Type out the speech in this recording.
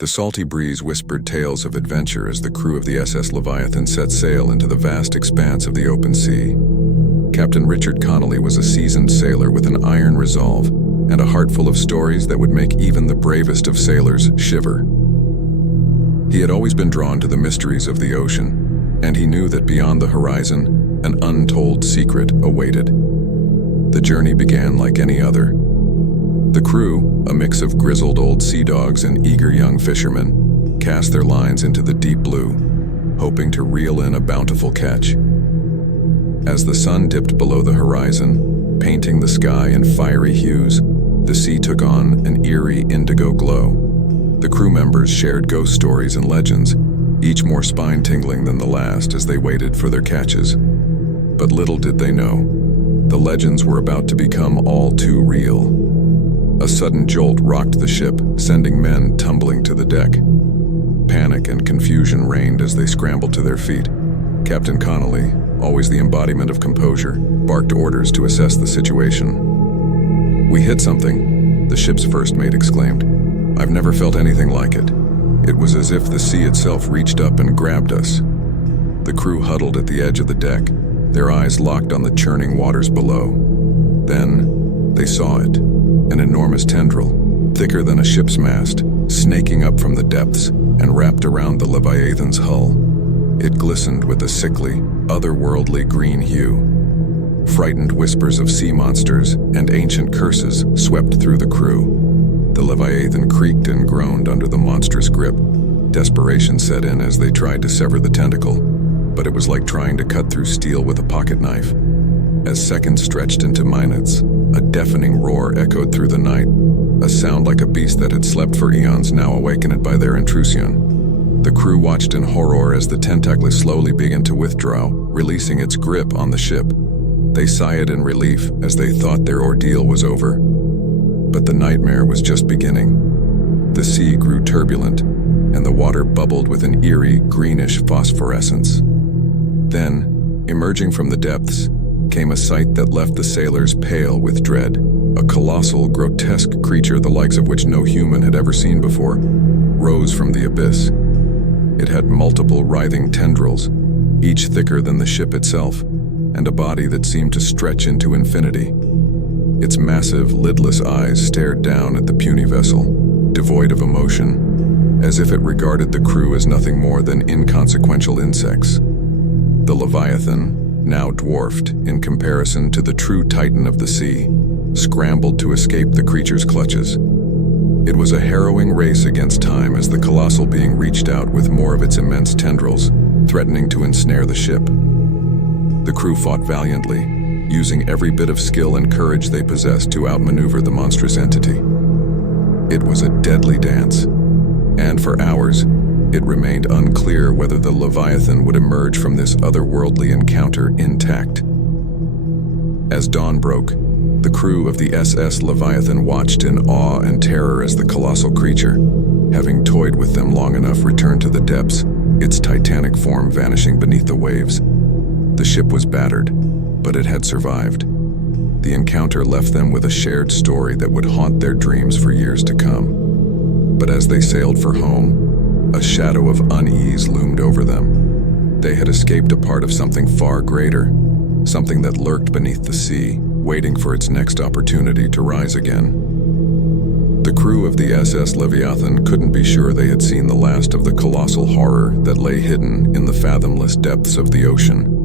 The salty breeze whispered tales of adventure as the crew of the SS Leviathan set sail into the vast expanse of the open sea. Captain Richard Connolly was a seasoned sailor with an iron resolve and a heart full of stories that would make even the bravest of sailors shiver. He had always been drawn to the mysteries of the ocean, and he knew that beyond the horizon, an untold secret awaited. The journey began like any other. The crew, a mix of grizzled old sea dogs and eager young fishermen, cast their lines into the deep blue, hoping to reel in a bountiful catch. As the sun dipped below the horizon, painting the sky in fiery hues, the sea took on an eerie indigo glow. The crew members shared ghost stories and legends, each more spine-tingling than the last as they waited for their catches. But little did they know, the legends were about to become all too real. A sudden jolt rocked the ship, sending men tumbling to the deck. Panic and confusion reigned as they scrambled to their feet. Captain Connolly, always the embodiment of composure, barked orders to assess the situation. "We hit something," the ship's first mate exclaimed. "I've never felt anything like it. It was as if the sea itself reached up and grabbed us." The crew huddled at the edge of the deck, their eyes locked on the churning waters below. Then, they saw it. An enormous tendril, thicker than a ship's mast, snaking up from the depths and wrapped around the Leviathan's hull. It glistened with a sickly, otherworldly green hue. Frightened whispers of sea monsters and ancient curses swept through the crew. The Leviathan creaked and groaned under the monstrous grip. Desperation set in as they tried to sever the tentacle, but it was like trying to cut through steel with a pocket knife. As seconds stretched into minutes, a deafening roar echoed through the night, a sound like a beast that had slept for eons now awakened by their intrusion. The crew watched in horror as the tentacle slowly began to withdraw, releasing its grip on the ship. They sighed in relief as they thought their ordeal was over. But the nightmare was just beginning. The sea grew turbulent, and the water bubbled with an eerie, greenish phosphorescence. Then, emerging from the depths, came a sight that left the sailors pale with dread. A colossal, grotesque creature the likes of which no human had ever seen before, rose from the abyss. It had multiple writhing tendrils, each thicker than the ship itself, and a body that seemed to stretch into infinity. Its massive, lidless eyes stared down at the puny vessel, devoid of emotion, as if it regarded the crew as nothing more than inconsequential insects. The Leviathan, now dwarfed in comparison to the true titan of the sea, scrambled to escape the creature's clutches. It was a harrowing race against time as the colossal being reached out with more of its immense tendrils, threatening to ensnare the ship. The crew fought valiantly, using every bit of skill and courage they possessed to outmaneuver the monstrous entity. It was a deadly dance, and for hours, it remained unclear whether the Leviathan would emerge from this otherworldly encounter intact. As dawn broke, the crew of the SS Leviathan watched in awe and terror as the colossal creature, having toyed with them long enough, returned to the depths, its titanic form vanishing beneath the waves. The ship was battered, but it had survived. The encounter left them with a shared story that would haunt their dreams for years to come. But as they sailed for home, a shadow of unease loomed over them. They had escaped a part of something far greater, something that lurked beneath the sea, waiting for its next opportunity to rise again. The crew of the SS Leviathan couldn't be sure they had seen the last of the colossal horror that lay hidden in the fathomless depths of the ocean.